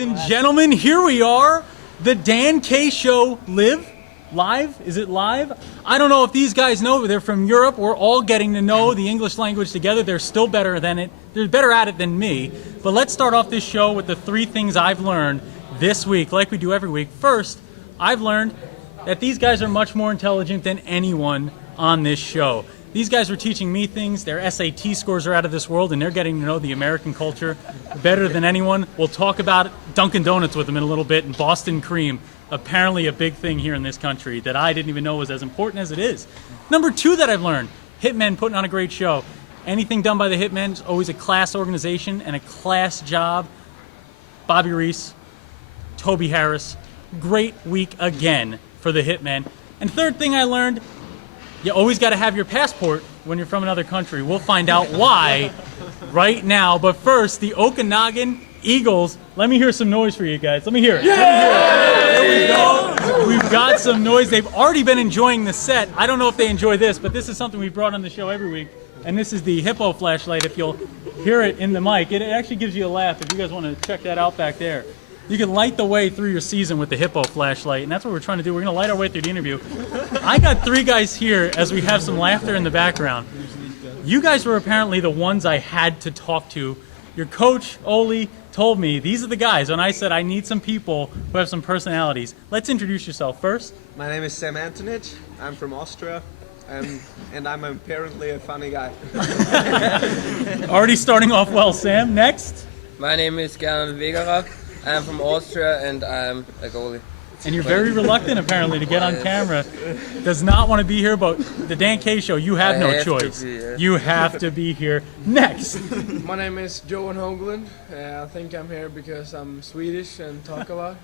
and gentlemen, here we are, the DanKShow live? Is it live? I don't know if these guys know, they're from Europe. We're all getting to know the English language together. They're still better than it. They're better at it than me. But let's start off this show with the 3 things I've learned this week, like we do every week. First, I've learned that these guys are much more intelligent than anyone on this show. These guys were teaching me things. Their SAT scores are out of this world, and they're getting to know the American culture better than anyone. We'll talk about Dunkin' Donuts with them in a little bit, and Boston cream, apparently a big thing here in this country that I didn't even know was as important as it is. Number 2 that I've learned, Hitmen putting on a great show. Anything done by the Hitmen is always a class organization and a class job. Bobby Reese, Toby Harris, great week again for the Hitmen. And third thing I learned, you always got to have your passport when you're from another country. We'll find out why right now. But first, the Okanagan Eagles. Let me hear some noise for you guys. Let me hear it. There we go. We've got some noise. They've already been enjoying the set. I don't know if they enjoy this, but this is something we brought on the show every week. And this is the Hippo flashlight. If you'll hear it in the mic, it actually gives you a laugh. If you guys want to check that out back there. You can light the way through your season with the Hippo flashlight, and that's what we're trying to do. We're going to light our way through the interview. I got 3 guys here as we have some laughter in the background. You guys were apparently the ones I had to talk to. Your coach, Oli, told me these are the guys, and I said I need some people who have some personalities. Let's introduce yourself first. My name is Sam Antonich. I'm from Austria, and I'm apparently a funny guy. Already starting off well, Sam. Next. My name is Gernot Wegerer. I'm from Austria and I'm a goalie. And you're very reluctant, apparently, to get on camera. Does not want to be here, but the DanKShow, you have no choice. You have to be here. Next. My name is Johan Hoagland. I think I'm here because I'm Swedish and talk a lot.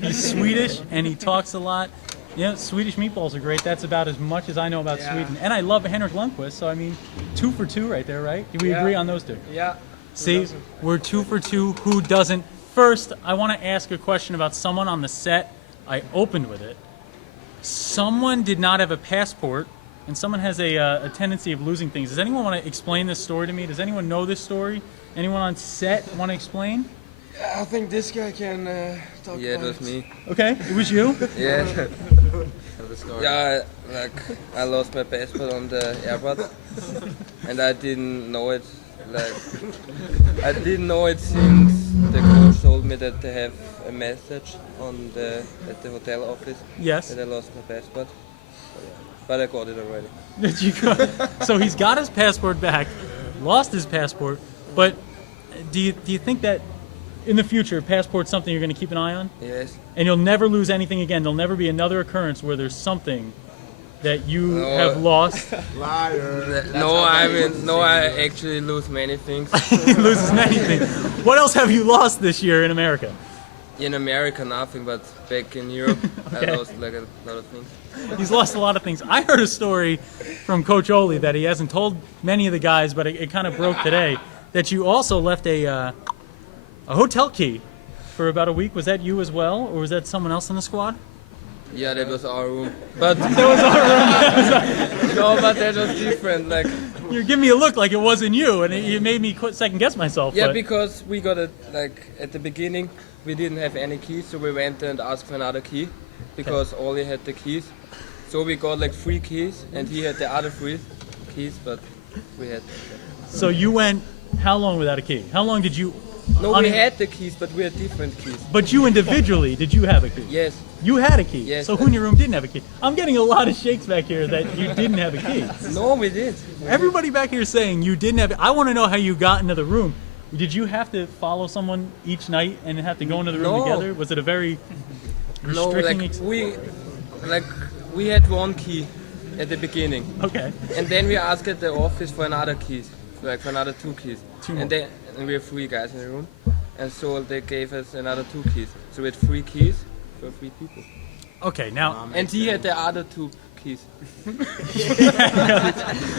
He's Swedish and he talks a lot. Yeah, Swedish meatballs are great. That's about as much as I know about Sweden. And I love Henrik Lundqvist, so I mean, 2 for 2 right there, right? Do we agree on those 2? Yeah. See, we're 2 for 2. Who doesn't? First, I want to ask a question about someone on the set. I opened with it. Someone did not have a passport, and someone has a tendency of losing things. Does anyone want to explain this story to me? Does anyone know this story? Anyone on set want to explain? I think this guy can talk about it. Yeah, it was me. Okay, it was you? Yeah. Yeah, I lost my passport on the airport, and I didn't know it. I didn't know it since the coach told me that they have a message at the hotel office. Yes. That I lost my passport, but I got it already. Did you go? So he's got his passport back, lost his passport, but do you think that in the future, passport's something you're going to keep an eye on? Yes. And you'll never lose anything again. There'll never be another occurrence where there's something that you have lost. Liar. I actually lose many things. He loses many things. What else have you lost this year in America? In America, nothing, but back in Europe, Okay. I lost a lot of things. He's lost a lot of things. I heard a story from Coach Oli that he hasn't told many of the guys, but it kind of broke today, that you also left a hotel key for about a week. Was that you as well, or was that someone else in the squad? Yeah, that was our room. But That was our room. no, but that was different. You're giving me a look like it wasn't you, and it made me second guess myself. Yeah, but because we got it at the beginning. We didn't have any keys, so we went and asked for another key because Oli had the keys. So we got 3 keys, and he had the other 3 keys, but we had. So you went how long without a key? How long did you? No, we had the keys, but we had different keys. But you individually, did you have a key? Yes. You had a key. Yes. So who in your room didn't have a key? I'm getting a lot of shakes back here that you didn't have a key. No, we did. Everybody back here is saying you didn't have. I want to know how you got into the room. Did you have to follow someone each night and have to go into the room No. together? Was it a very No, restricting? we had 1 key at the beginning, Okay. and then we asked at the office for another keys, for another 2 keys, 2 more. and we have 3 guys in the room, and so they gave us another 2 keys. So we had 3 keys for 3 people, Okay. Now, and he had the other 2 keys.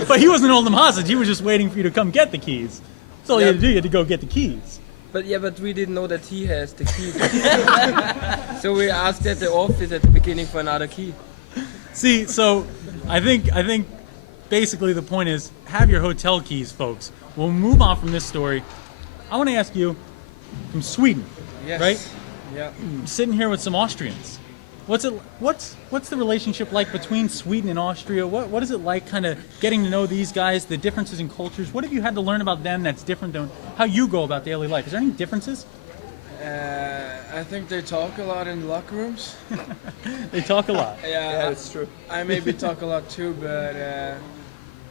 but he wasn't holding them hostage. He was just waiting for you to come get the keys. That's all you had to do. You had to go get the keys. But we didn't know that he has the key. So we asked at the office at the beginning for another key. See, so I think basically the point is have your hotel keys, folks. We'll move on from this story. I want to ask you from Sweden. Yes. Right? Yeah. Sitting here with some Austrians. What's the relationship like between Sweden and Austria? What is it like kind of getting to know these guys, the differences in cultures? What have you had to learn about them that's different than how you go about daily life? Is there any differences? I think they talk a lot in the locker rooms. They talk a lot. Yeah, that's true. I maybe talk a lot too, but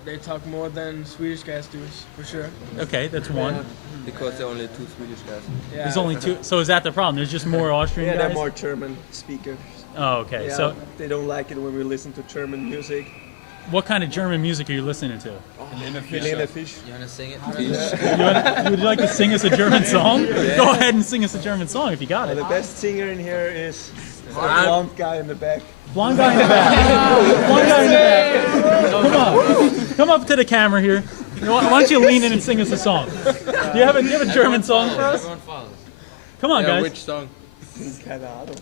they talk more than Swedish guys do, for sure. Okay, that's one. Because there are only 2 Swedish guys. Yeah. There's only 2. So is that the problem? There's just more Austrian Yeah, guys? they're more German speakers. Oh, okay. Yeah, So they don't like it when we listen to German music. what kind of German music are you listening to? Helene Fisch. You want to sing it? Would you like to sing us a German song? Go ahead and sing us a German song if you got The it. best singer in here is the blonde guy in the back. Blonde guy in the back. Blonde guy in the back. Come on. Come up to the camera here. Why don't you lean in and sing us a song? Do you have a German song for us? Everyone follows. Come on, guys. Which song? Keine Ahnung.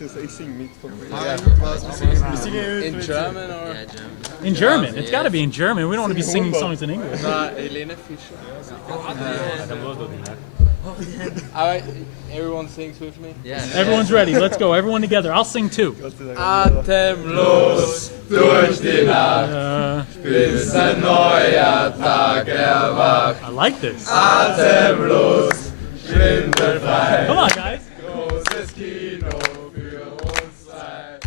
Ich sing mit von mir. In German or? Yeah, German. In German. It's got to be in German. We don't want to be singing songs in English. Helene Fischer. Everyone sings with me. Yeah. Everyone's ready. Let's go. Everyone together. I'll sing too. Atemlos durch die Nacht, bis ein neuer Tag erwacht. I like this. Atemlos, schwindelfrei. Come on, guys. Großes Kino für uns zwei.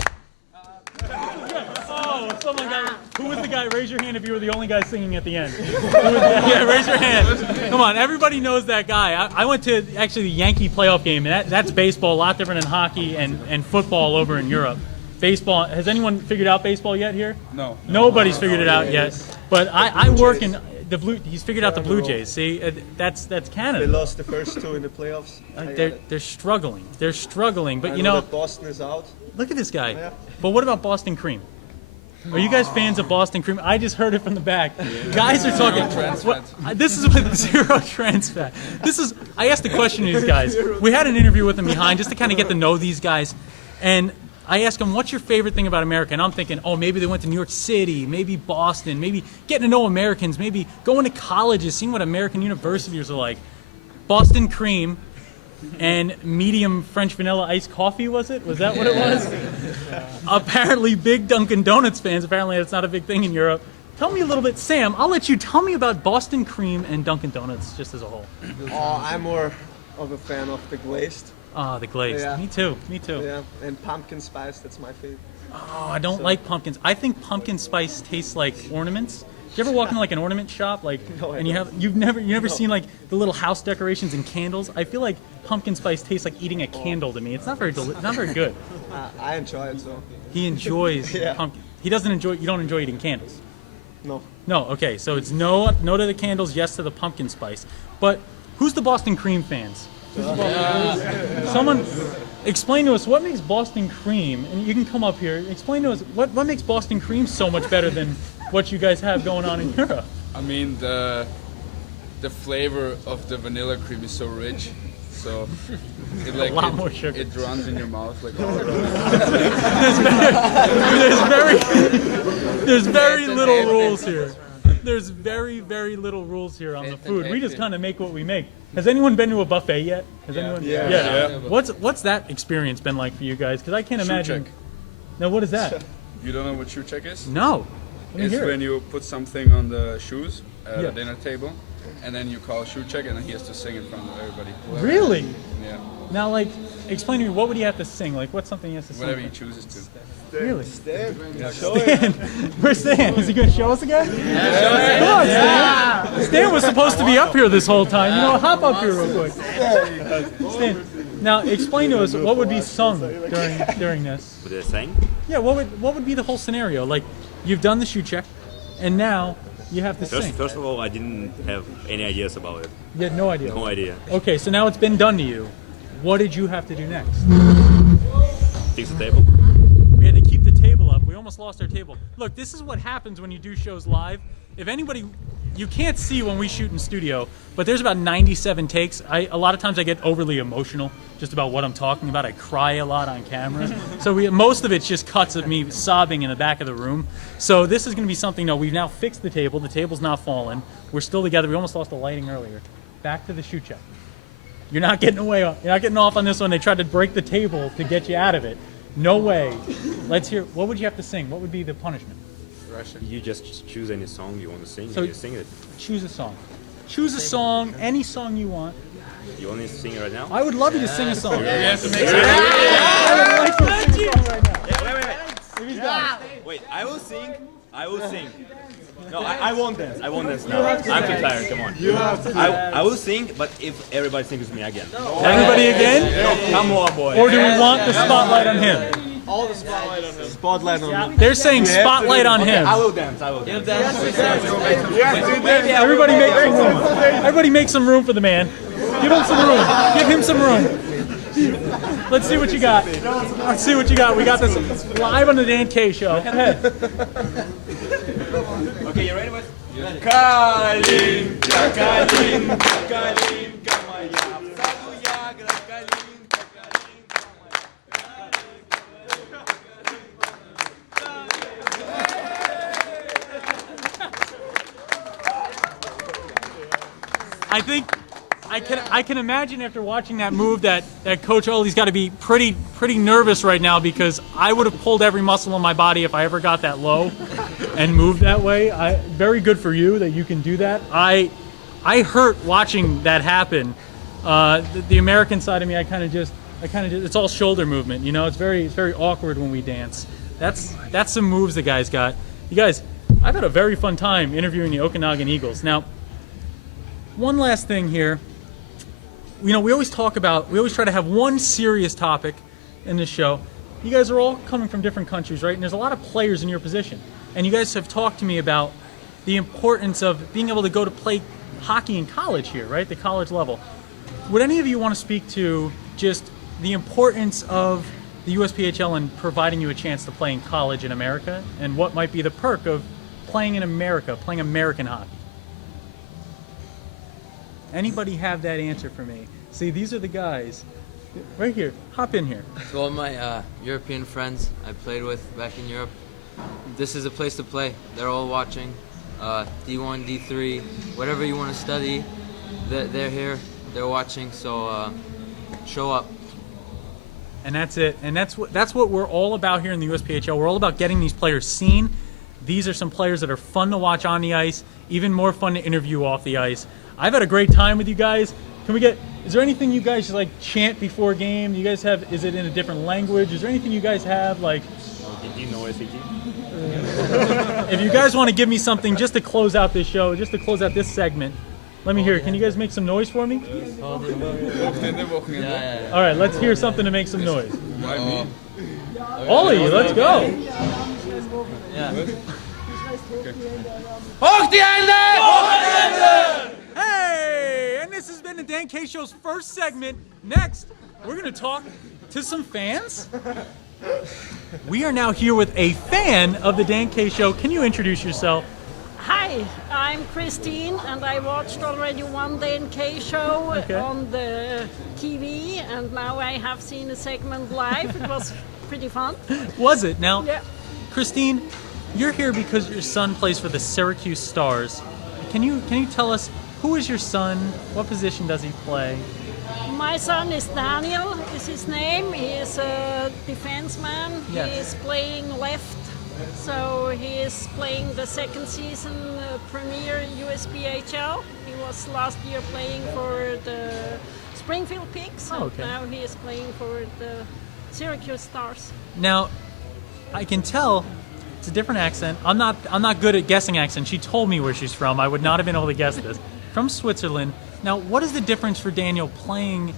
Oh, someone got. Who was the guy? Raise your hand if you were the only guy singing at the end. Yeah, raise your hand. Come on, everybody knows that guy. I went to actually the Yankee playoff game, and that's baseball, a lot different than hockey and football over in Europe. Baseball. Has anyone figured out baseball yet here? No. Nobody's figured it out yet. But I work in the Blue. He's figured out the Blue Jays. See, that's They Canada. lost the first 2 in the playoffs. They're struggling. They're struggling. But I you know know, that Boston is out. look at this guy. Yeah. But what about Boston Cream? Are you guys fans of Boston Cream? I just heard it from the back. Guys are talking. This is with zero trans fat. I asked a question to these guys. We had an interview with them behind just to kind of get to know these guys. And I asked them, what's your favorite thing about America? And I'm thinking, oh, maybe they went to New York City, maybe Boston, maybe getting to know Americans, maybe going to colleges, seeing what American universities are like. Boston Cream and medium French vanilla iced coffee, was it? Was that what it was? Apparently big Dunkin' Donuts fans. Apparently that's not a big thing in Europe. Tell me a little bit, Sam, I'll let you tell me about Boston Cream and Dunkin' Donuts just as a whole. Oh, I'm more of a fan of the glazed. Ah, the glazed. Yeah. Me too. Yeah, and pumpkin spice, that's my favorite. Oh, I don't like pumpkins. I think pumpkin spice tastes like ornaments. Do you ever walk in like an ornament shop, like, No, I and you've never seen like the little house decorations and candles? I feel like pumpkin spice tastes like eating a candle to me. It's not very not very good. I enjoy it, so He enjoys Yeah. pumpkin. He doesn't enjoy. You don't enjoy eating candles. no. No. Okay. So it's no to the candles, yes to the pumpkin spice. But who's the Boston Cream fans? Someone explain to us what makes Boston Cream, and you can come up here. Explain to us what makes Boston Cream so much better than what you guys have going on in Europe. I mean, the flavor of the vanilla cream is so rich, so it like lot more sugar. it runs in your mouth like all around. There's very little rules here. There's very little rules here on the food. We just kind of make what we make. Has anyone been to a buffet yet? Has anyone? Yeah. What's that experience been like for you guys? Because I can't Shoe imagine. check. Now, what is that? You don't know what shoe check is? No. Let me It's hear it. when you put something on the shoes at Yeah. a dinner table, and then you call shoe check, and then he has to sing in front of everybody. Really? Yeah, Now, like, explain to me, what would he have to sing? Like, what's something he has to sing? whatever he chooses to. Really? Stan, Stan, where's Stan? Is he going to show us again? Yeah. Come on, Stan. Stan was supposed to be up here this whole time. You know, hop up here real quick. Stan, now explain to us what would be sung during this. What did I sing? Yeah, what would be the whole scenario? Like, you've done the shoe check, and now you have to sing. First of all, I didn't have any ideas about it. You had no idea. No idea. Okay, so now it's been done to you. What did you have to do next? Fix the table. We had to keep the table up. We almost lost our table. Look, this is what happens when you do shows live. If anybody, you can't see when we shoot in studio, but there's about 97 takes. A lot of times I get overly emotional just about what I'm talking about. I cry a lot on camera. So most of it's just cuts of me sobbing in the back of the room. So this is going to be something, no, we've now fixed the table. The table's not fallen. We're still together. We almost lost the lighting earlier. Back to the shoe check. You're not getting away. You're not getting off on this one. They tried to break the table to get you out of it. No way. Let's hear. What would you have to sing? What would be the punishment? Russian. You just choose any song you want to sing So- and you sing it. Choose a song. Choose a song, any song you want. You want me to sing it right now? I would love you to sing a song. Wait, I will sing. No, I won't dance. I won't dance now. I'm too tired. Come on. I will sing, but if everybody sings with me again. Everybody again? Come on, boy. Or do we want the spotlight on him? All the spotlight on him. Spotlight on me. They're saying spotlight on him. I will dance. Everybody make some room. Everybody make some room for the man. Give him some room. Give him some room. Let's see what you got. Let's see what you got. We got this live on the DanKShow. Go ahead. Okay, you ready, boys? Kalinka, Kalinka, Kalinka, moja psalujagra, Kalinka, Kalinka, I think I can imagine after watching that move that Coach Ollie's got to be pretty nervous right now, because I would have pulled every muscle in my body if I ever got that low and moved that way. Very good for you that you can do that. I hurt watching that happen. The American side of me, I kind of just it's all shoulder movement. You know, it's very awkward when we dance. That's some moves the guys got. You guys, I've had a very fun time interviewing the Okanagan Eagles. Now, one last thing here. You know, we always try to have one serious topic in this show. You guys are all coming from different countries, right? And there's a lot of players in your position. And you guys have talked to me about the importance of being able to go to play hockey in college here, right? The college level. Would any of you want to speak to just the importance of the USPHL and providing you a chance to play in college in America, and what might be the perk of playing in America, playing American hockey? Anybody have that answer for me? See, these are the guys. Right here. Hop in here. To all my European friends I played with back in Europe, this is a place to play. They're all watching. D1, D3, whatever you want to study, they're here. They're watching. So show up. And that's it. And that's what we're all about here in the USPHL. We're all about getting these players seen. These are some players that are fun to watch on the ice, even more fun to interview off the ice. I've had a great time with you guys. Is there anything you guys like chant before a game? You guys have, is it in a different language? Is there anything you guys have like? Did you know SAT? If you guys want to give me something just to close out this show, just to close out this segment, let me hear it. Can you guys make some noise for me? All right, let's hear something to make some noise. All of you, let's go. Hey, and this has been the DanKShow's first segment. Next, we're going to talk to some fans. We are now here with a fan of the DanKShow. Can you introduce yourself? Hi, I'm Christine, and I watched already one DanKShow on the TV, and now I have seen a segment live. It was pretty fun. Was it? Now, Yeah. Christine, you're here because your son plays for the Syracuse Stars. Can you tell us, who is your son? What position does he play? My son is Daniel, is his name. He is a defenseman. Yes. He is playing left, so he is playing the second season Premier USPHL. He was last year playing for the Springfield Pics, and now he is playing for the Syracuse Stars. Now, I can tell it's a different accent. I'm not good at guessing accents. She told me where she's from. I would not have been able to guess this. From Switzerland. Now, what is the difference for Daniel playing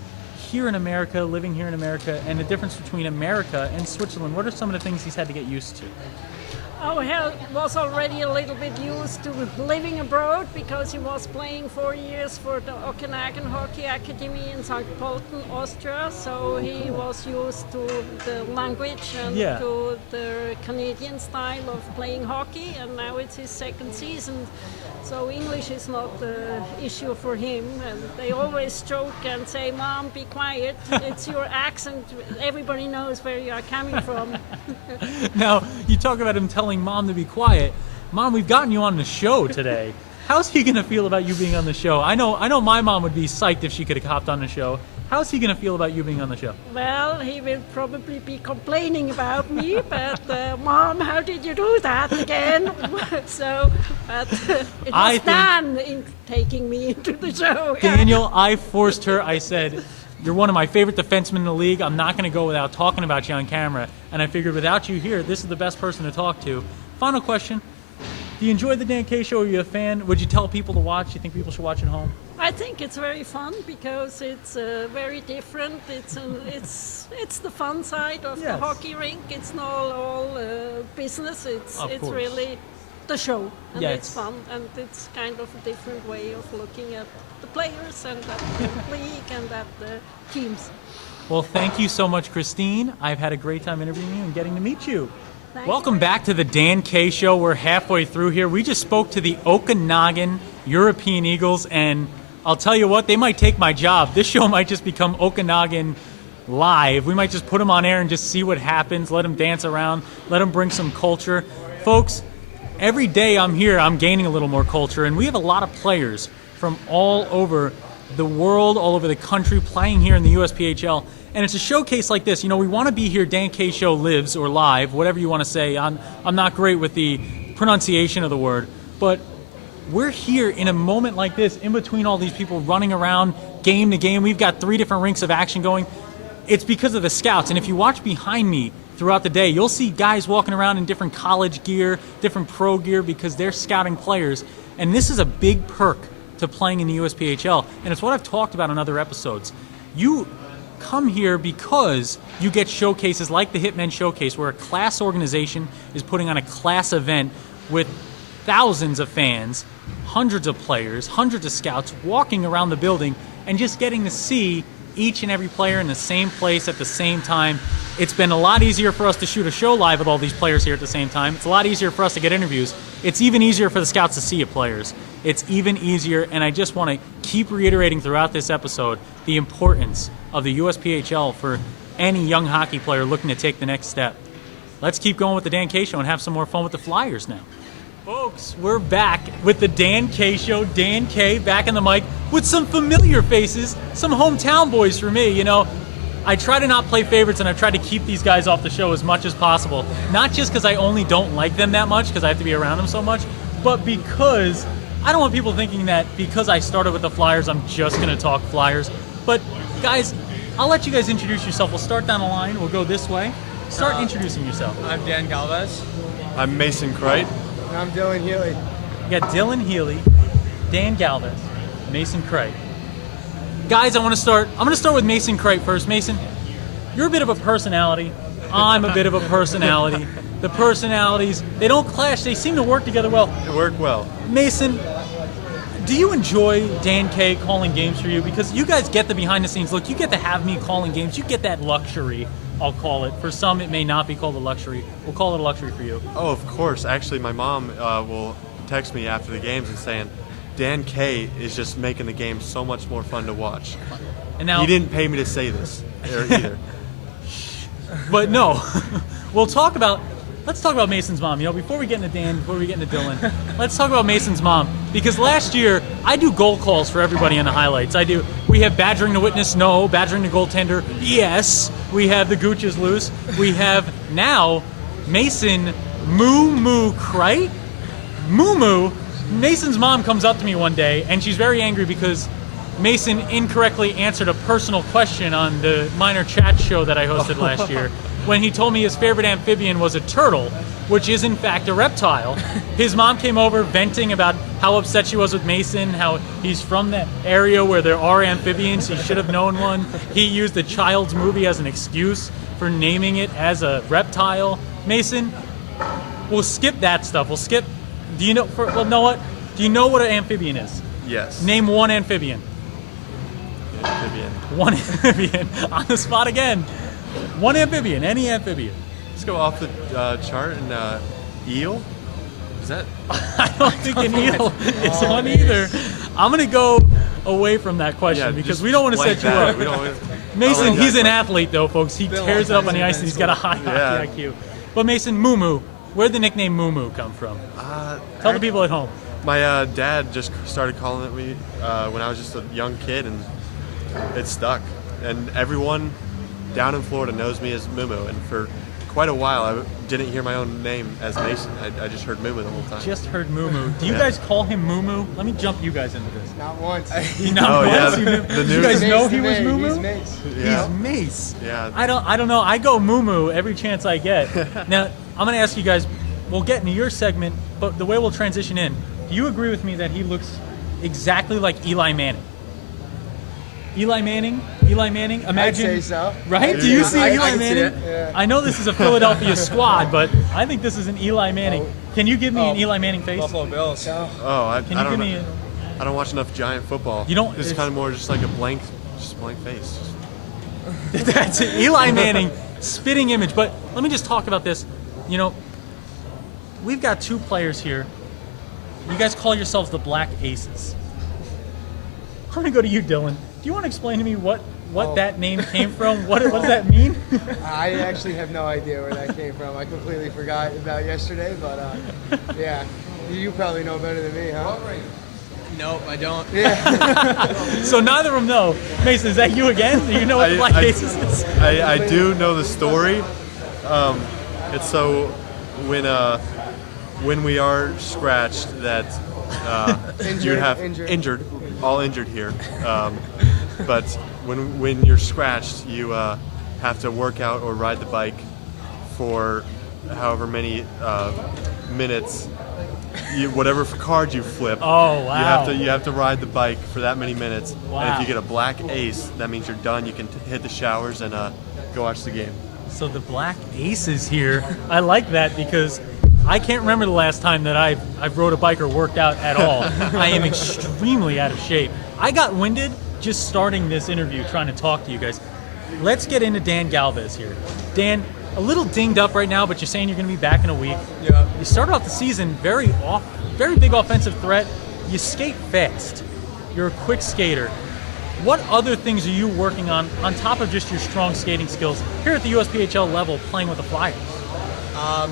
here in America, living here in America, and the difference between America and Switzerland? What are some of the things he's had to get used to? Oh, he was already a little bit used to living abroad because he was playing 4 years for the Okanagan Hockey Academy in St. Pölten, Austria. So he was used to the language and to the Canadian style of playing hockey. And now it's his second season. So English is not the issue for him. And they always joke and say, "Mom, be quiet. It's your accent. Everybody knows where you are coming from." Now, you talk about him telling Mom to be quiet. Mom, we've gotten you on the show today. how's he gonna feel about you being on the show? I know my mom would be psyched if she could have hopped on the show. How's he gonna feel about you being on the show? Well, he will probably be complaining about me, but Mom, how did you do that again? So, but it was Dan in taking me into the show. Daniel, I forced her. I said, you're one of my favorite defensemen in the league. I'm not going to go without talking about you on camera. And I figured without you here, this is the best person to talk to. Final question. Do you enjoy the DanKShow? Are you a fan? Would you tell people to watch? You think people should watch at home? I think it's very fun because it's very different. It's the fun side of the hockey rink. It's not all business. It's really the show, and it's fun, and it's kind of a different way of looking at the players and at the league and at the teams. Well, thank you so much, Christine. I've had a great time interviewing you and getting to meet you. Welcome you. back to the DanKShow. We're halfway through here. We just spoke to the Okanagan European Eagles, and I'll tell you what, they might take my job. This show might just become Okanagan Live. We might just put them on air and just see what happens, let them dance around, let them bring some culture. Folks, every day I'm here, I'm gaining a little more culture, and we have a lot of players from all over the world, all over the country, playing here in the USPHL. And it's a showcase like this. You know, we want to be here, DanKShow lives, or live, whatever you want to say. I'm not great with the pronunciation of the word, but we're here in a moment like this, in between all these people running around game to game. We've got 3 different rinks of action going. It's because of the scouts. And if you watch behind me throughout the day, you'll see guys walking around in different college gear, different pro gear, because they're scouting players. And this is a big perk to playing in the USPHL. And it's what I've talked about in other episodes. You come here because you get showcases like the Hitmen Showcase, where a class organization is putting on a class event with thousands of fans, hundreds of players, hundreds of scouts walking around the building and just getting to see each and every player in the same place at the same time. It's been a lot easier for us to shoot a show live with all these players here at the same time. It's a lot easier for us to get interviews. It's even easier for the scouts to see your players. It's even easier, and I just want to keep reiterating throughout this episode the importance of the USPHL for any young hockey player looking to take the next step. Let's keep going with the DanKShow and have some more fun with the Flyers now. Folks, we're back with the DanKShow. Dan K back in the mic with some familiar faces, some hometown boys for me. You know, I try to not play favorites, and I've tried to keep these guys off the show as much as possible. Not just because I only don't like them that much, because I have to be around them so much, but because I don't want people thinking that because I started with the Flyers, I'm just going to talk Flyers. But, guys, I'll let you guys introduce yourself. We'll start down the line. We'll go this way. Start introducing yourself. I'm Dan Galvez. I'm Mason Crite. And I'm Dylan Healy. You got Dylan Healy, Dan Galvez, Mason Crite. Guys, I'm going to start with Mason Crite first. Mason, you're a bit of a personality. I'm a bit of a personality. The personalities, they don't clash. They seem to work together well. It worked well. Mason, do you enjoy Dan K calling games for you? Because you guys get the behind-the-scenes look. You get to have me calling games. You get that luxury, I'll call it. For some, it may not be called a luxury. We'll call it a luxury for you. Oh, of course. Actually, my mom will text me after the games and saying, Dan K is just making the game so much more fun to watch. And now, he didn't pay me to say this either. But no, let's talk about Mason's mom. You know, before we get into Dan, before we get into Dylan, let's talk about Mason's mom. Because last year, I do goal calls for everybody in the highlights. We have badgering the witness, no. Badgering the goaltender, yes. We have the gooches loose. We have now Mason Moo Crite. Moo. Mason's mom comes up to me one day, and she's very angry because Mason incorrectly answered a personal question on the minor chat show that I hosted last year when he told me his favorite amphibian was a turtle, which is in fact a reptile. His mom came over venting about how upset she was with Mason, how he's from that area where there are amphibians. He should have known one. He used the child's movie as an excuse for naming it as a reptile. Mason, we'll skip that stuff. Do you know what an amphibian is? Yes. Name one amphibian. Amphibian. One amphibian. On the spot again. One amphibian. Any amphibian. Let's go off the chart and eel. Is that? I don't think an eel is one either. I'm going to go away from that question because we don't want to set you up. Mason, he's an athlete though, folks. He tears it up on the ice and he's got a high hockey IQ. But Mason, Moo, where'd the nickname Moo come from? Tell the people at home. My dad just started calling it me when I was just a young kid, and it stuck. And everyone down in Florida knows me as Mumu, and for quite a while I didn't hear my own name as Mason. I just heard Mumu the whole time. Just heard Mumu. Do you guys call him Mumu? Let me jump you guys into this. Not once. Not once. The You guys know he was He's Mumu? Mace. Yeah. He's Mace. Yeah. I don't know. I go Mumu every chance I get. Now, I'm going to ask you guys, we'll get into your segment, but the way we'll transition in, do you agree with me that he looks exactly like Eli Manning? Eli Manning? Imagine. I'd say so. Right? Do you see I Eli can see Manning? it, yeah. I know this is a Philadelphia squad, but I think this is an Eli Manning. Can you give me an Eli Manning face? Buffalo Bills. Oh, I Can you don't give know. me I don't watch enough Giant football. You don't- It's kind of more just like a blank face. That's an Eli Manning spitting image. But let me just talk about this. You know, we've got two players here. You guys call yourselves the Black Aces. I'm going to go to you, Dylan. Do you want to explain to me what that name came from? What does that mean? I actually have no idea where that came from. I completely forgot about yesterday, but yeah. You probably know better than me, huh? Nope, I don't. So neither of them know. Mason, is that you again? Do you know what the Black Aces is? I do know the story. It's so when we are scratched that you have Injured. all injured here. But when you're scratched, you have to work out or ride the bike for however many minutes. Whatever card you flip, Oh, wow. you have to ride the bike for that many minutes. Wow. And if you get a black ace, that means you're done. You can hit the showers and go watch the game. So the Black Aces here. I like that because I can't remember the last time that I've rode a bike or worked out at all. I am extremely out of shape. I got winded just starting this interview trying to talk to you guys. Let's get into Dan Galvez here. Dan, a little dinged up right now, but you're saying you're going to be back in a week. Yeah. You started off the season very big offensive threat. You skate fast. You're a quick skater. What other things are you working on top of just your strong skating skills here at the USPHL level playing with the Flyers? I'm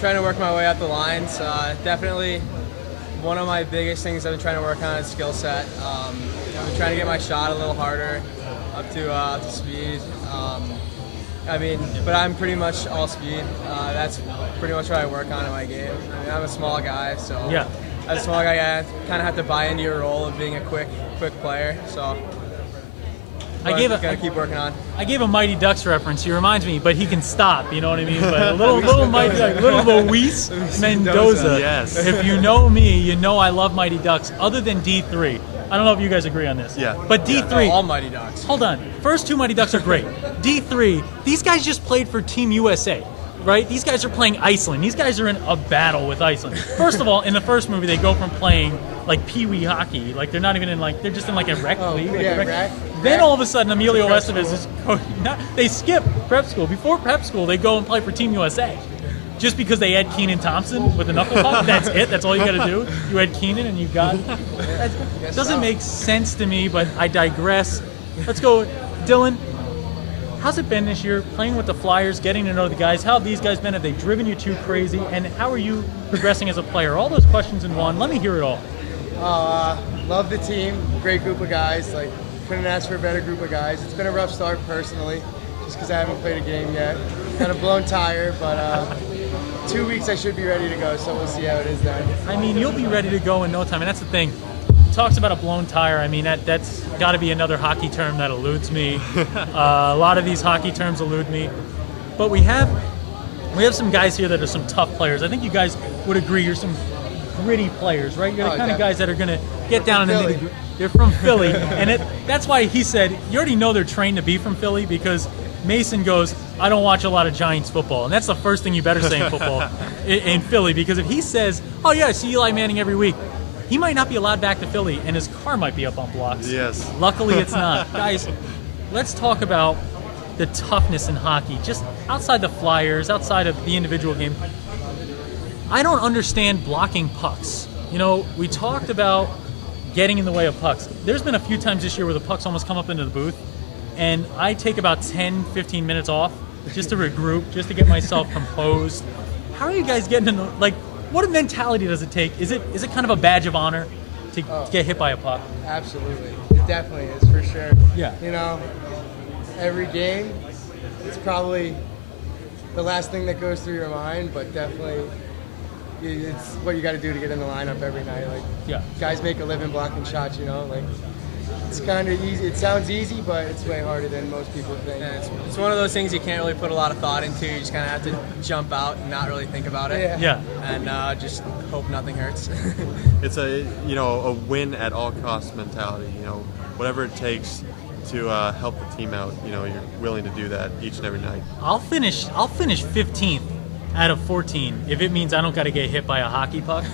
trying to work my way up the lines. Definitely one of my biggest things I've been trying to work on is skill set. I've been trying to get my shot a little harder, up to speed. But I'm pretty much all speed. That's pretty much what I work on in my game. I'm a small guy, so Yeah. as a small guy, I kind of have to buy into your role of being a quick player. So gotta keep working on. I gave a Mighty Ducks reference. He reminds me, but he can stop. You know what I mean? But a little Mighty Ducks, little Luis Mendoza. Yes. If you know me, you know I love Mighty Ducks. Other than D3, I don't know if you guys agree on this. Yeah. But D3. All Mighty Ducks. Hold on. First two Mighty Ducks are great. D3. These guys just played for Team USA. Right? These guys are playing Iceland. These guys are in a battle with Iceland. First of all, in the first movie, they go from playing like pee-wee hockey, like they're not even in they're just in like a rec league. Like yeah, a rec. rec. Then all of a sudden, Emilio Estevez is they skip prep school. Before prep school, they go and play for Team USA. Just because they had Keenan Thompson with a knuckle puck, that's it. That's all you got to do. You had Keenan and you got. That doesn't make sense to me, but I digress. Let's go, Dylan. How's it been this year, playing with the Flyers, getting to know the guys? How have these guys been? Have they driven you too crazy? And how are you progressing as a player? All those questions in one. Let me hear it all. Love the team. Great group of guys. Couldn't ask for a better group of guys. It's been a rough start personally, just because I haven't played a game yet. Kind of blown tire, but 2 weeks I should be ready to go, so we'll see how it is then. I mean, you'll be ready to go in no time, and that's the thing. He talks about a blown tire. I mean, that's got to be another hockey term that eludes me. A lot of these hockey terms elude me. But we have some guys here that are some tough players. I think you guys would agree you're some gritty players, right? You're the kind of guys that are going to get down in the nitty-gritty. They're from Philly, and that's why he said, you already know they're trained to be from Philly because Mason goes, I don't watch a lot of Giants football. And that's the first thing you better say in football in Philly, because if he says, oh yeah, I see Eli Manning every week, he might not be allowed back to Philly, and his car might be up on blocks. Yes. Luckily, it's not. Guys, let's talk about the toughness in hockey, just outside the Flyers, outside of the individual game. I don't understand blocking pucks. You know, we talked about getting in the way of pucks. There's been a few times this year where the pucks almost come up into the booth, and I take about 10, 15 minutes off just to regroup, just to get myself composed. How are you guys getting in What mentality does it take? Is it kind of a badge of honor to get hit by a puck? Absolutely. It definitely is, for sure. Yeah. You know, every game, it's probably the last thing that goes through your mind, but definitely it's what you got to do to get in the lineup every night. Like, Yeah. guys make a living blocking shots, you know? Like, it's kind of easy. It sounds easy, but it's way harder than most people think. Yeah, it's one of those things you can't really put a lot of thought into. You just kind of have to jump out and not really think about it. Yeah. And just hope nothing hurts. It's a win at all costs mentality. You know, whatever it takes to help the team out. You know, you're willing to do that each and every night. I'll finish 15th out of 14 if it means I don't got to get hit by a hockey puck.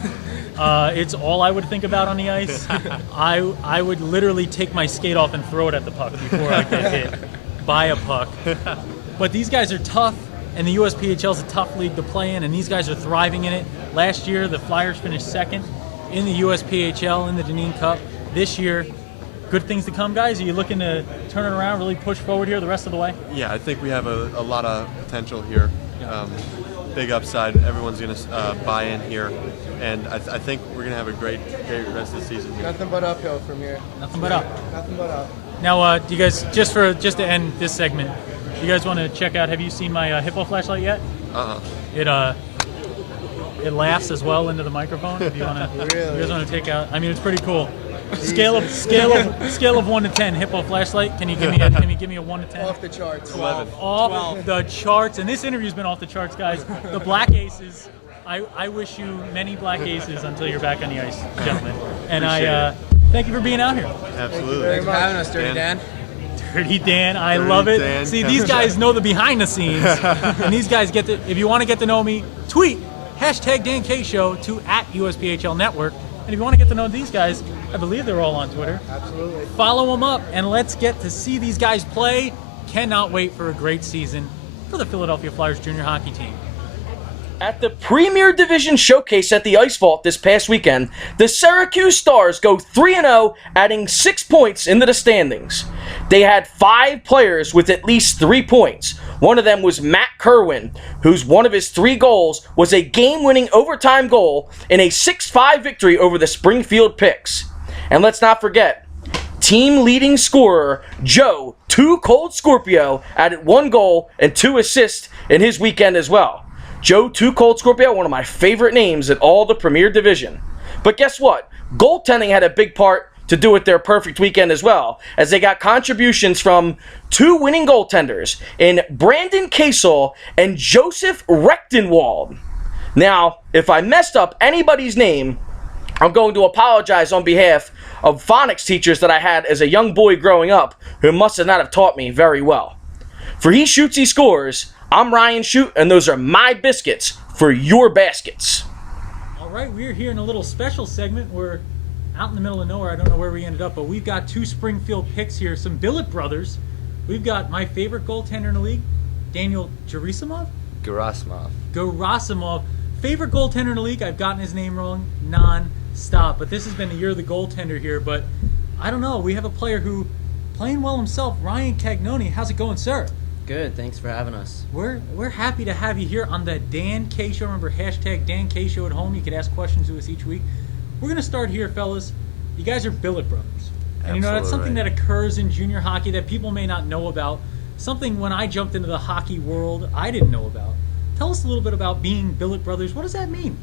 It's all I would think about on the ice. I would literally take my skate off and throw it at the puck before I get hit by a puck. But these guys are tough, and the USPHL is a tough league to play in, and these guys are thriving in it. Last year, the Flyers finished second in the USPHL in the Deneen Cup. This year, good things to come, guys. Are you looking to turn it around, really push forward here the rest of the way? Yeah, I think we have a lot of potential here. Big upside. Everyone's going to buy in here, and I think we're going to have a great rest of the season here. Nothing but uphill from here. Nothing but up. Nothing but up. Now, do you guys, just to end this segment, you guys want to check out, have you seen my hippo flashlight yet? It laughs as well into the microphone. If you want to, Really? you guys want to take out. I mean, it's pretty cool. Scale of 1 to 10. Hippo flashlight. Can you give me a 1 to 10? Off the charts. 11. Off the charts. And this interview's been off the charts, guys. The Black Aces. I wish you many Black Aces until you're back on the ice, gentlemen. And I thank you for being out here. Absolutely. Thanks for having us, Dirty Dan. Dirty Dan, I Dirty love it. Dan. See, these guys know the behind the scenes, and these guys get to. If you want to get to know me, tweet #DanKShow to @USPHL Network. And if you want to get to know these guys, I believe they're all on Twitter. Absolutely. Follow them up, and let's get to see these guys play. Cannot wait for a great season for the Philadelphia Flyers junior hockey team. At the Premier Division Showcase at the Ice Vault this past weekend, the Syracuse Stars go 3-0, adding 6 points into the standings. They had 5 players with at least 3 points. One of them was Matt Kerwin, whose one of his 3 goals was a game-winning overtime goal in a 6-5 victory over the Springfield Pics. And let's not forget, team leading scorer Joe Too Cold Scorpio added 1 goal and 2 assists in his weekend as well. Joe Too Cold Scorpio, one of my favorite names in all the Premier Division. But guess what? Goaltending had a big part to do with their perfect weekend as well, as they got contributions from 2 winning goaltenders in Brandon Kasel and Joseph Rechtenwald. Now, if I messed up anybody's name, I'm going to apologize on behalf of phonics teachers that I had as a young boy growing up who must have not have taught me very well. For He Shoots, He Scores, I'm Ryan Shoot, and those are my biscuits for your baskets. All right, we're here in a little special segment. We're out in the middle of nowhere. I don't know where we ended up, but we've got 2 Springfield Pics here, some Billet brothers. We've got my favorite goaltender in the league, Daniel Gerasimov. Gerasimov. Favorite goaltender in the league. I've gotten his name wrong non-stop, but this has been the year of the goaltender here. But I don't know. We have a player who playing well himself, Ryan Cagnoni. How's it going, sir? Good, thanks for having us. We're happy to have you here on the DanKShow. Remember, #DanKShow at home. You can ask questions to us each week. We're going to start here, fellas. You guys are Billet brothers. And you know, that's something that occurs in junior hockey that people may not know about. Something when I jumped into the hockey world I didn't know about. Tell us a little bit about being Billet brothers. What does that mean?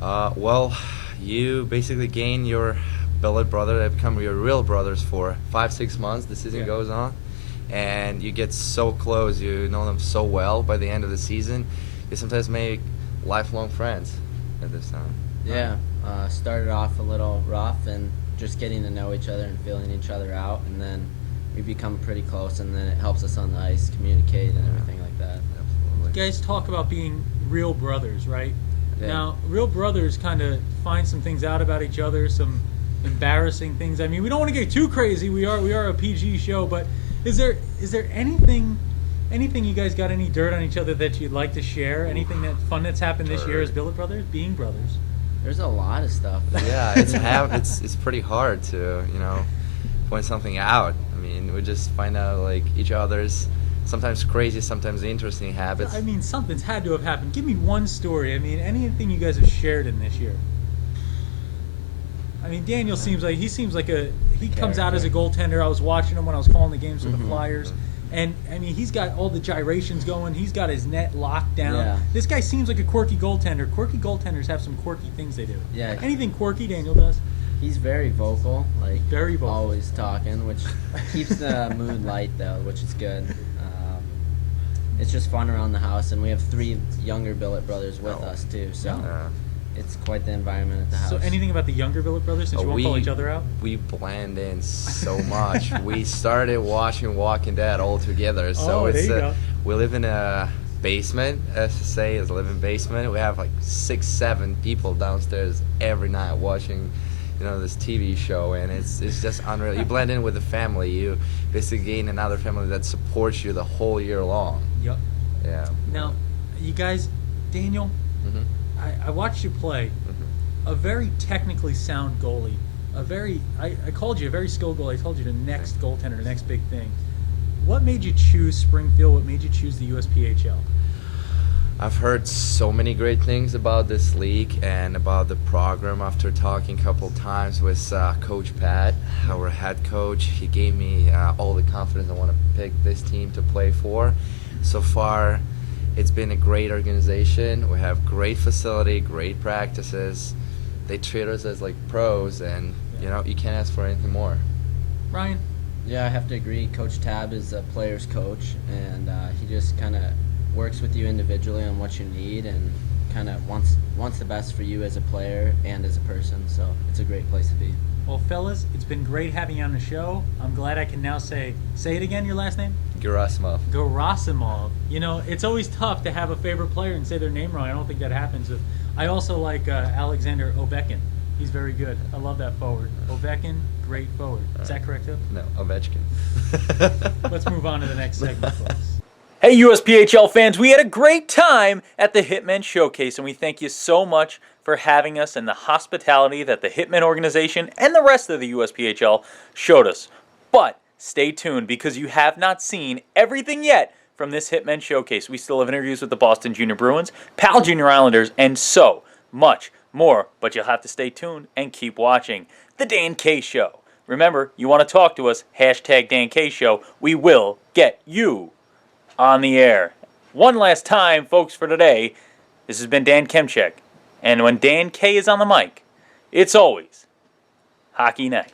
Well, you basically gain your Billet brother. They become your real brothers for 5-6 months. The season goes on. And you get so close, you know them so well. By the end of the season, you sometimes make lifelong friends at this time. Yeah, started off a little rough and just getting to know each other and feeling each other out, and then we become pretty close, and then it helps us on the ice communicate and everything like that. Absolutely. You guys talk about being real brothers, right? Yeah. Now, real brothers kind of find some things out about each other, some embarrassing things. I mean, we don't want to get too crazy. We are a PG show, but is there anything you guys got any dirt on each other that you'd like to share? Anything fun that's happened this year as Billet brothers, being brothers? There's a lot of stuff. Yeah, it's pretty hard to point something out. I mean, we just find out like each other's sometimes crazy, sometimes interesting habits. I mean, something's had to have happened. Give me one story. I mean, anything you guys have shared in this year. I mean, Daniel seems like he comes out as a goaltender. I was watching him when I was calling the games for the Flyers. And, I mean, he's got all the gyrations going. He's got his net locked down. Yeah. This guy seems like a quirky goaltender. Quirky goaltenders have some quirky things they do. Yeah. Anything quirky Daniel does? He's very vocal, like very vocal. Always talking, which keeps the mood light though, which is good. It's just fun around the house, and we have 3 younger billet brothers with us too, so it's quite the environment at the house. So anything about the younger billet brothers, since you won't call each other out? We blend in so much. We started watching Walking Dead all together, so there you go. we live in a basement, as to say, is a living basement. We have like 6, 7 people downstairs every night watching, this TV show, and it's just unreal. You blend in with the family. You basically gain another family that supports you the whole year long. Yep. Yeah. Now, you guys, Daniel, I watched you play. A very technically sound goalie. I called you a very skilled goalie. I told you the next goaltender, the next big thing. What made you choose Springfield? What made you choose the USPHL? I've heard so many great things about this league and about the program after talking a couple times with Coach Pat, our head coach. He gave me all the confidence I want to pick this team to play for. So far, it's been a great organization. We have great facility, great practices. They treat us as like pros, and you can't ask for anything more. Ryan? Yeah, I have to agree. Coach Tab is a player's coach, and he just kind of works with you individually on what you need, and kind of wants the best for you as a player and as a person. So it's a great place to be. Well, fellas, it's been great having you on the show. I'm glad I can now say it again, your last name? Gerasimov. Gerasimov. It's always tough to have a favorite player and say their name wrong. I don't think that happens. I also like Alexander Ovechkin. He's very good. I love that forward. Ovechkin, great forward. Is that correct, too? No, Ovechkin. Let's move on to the next segment, folks. Hey, USPHL fans, we had a great time at the Hitmen Showcase, and we thank you so much for having us and the hospitality that the Hitmen organization and the rest of the USPHL showed us. But stay tuned, because you have not seen everything yet from this Hitmen Showcase. We still have interviews with the Boston Junior Bruins, Pal Junior Islanders, and so much more. But you'll have to stay tuned and keep watching the DanKShow. Remember, you want to talk to us, hashtag DanKShow. We will get you on the air. One last time, folks, for today. This has been Dan Kemchek. And when Dan K is on the mic, it's always Hockey Night.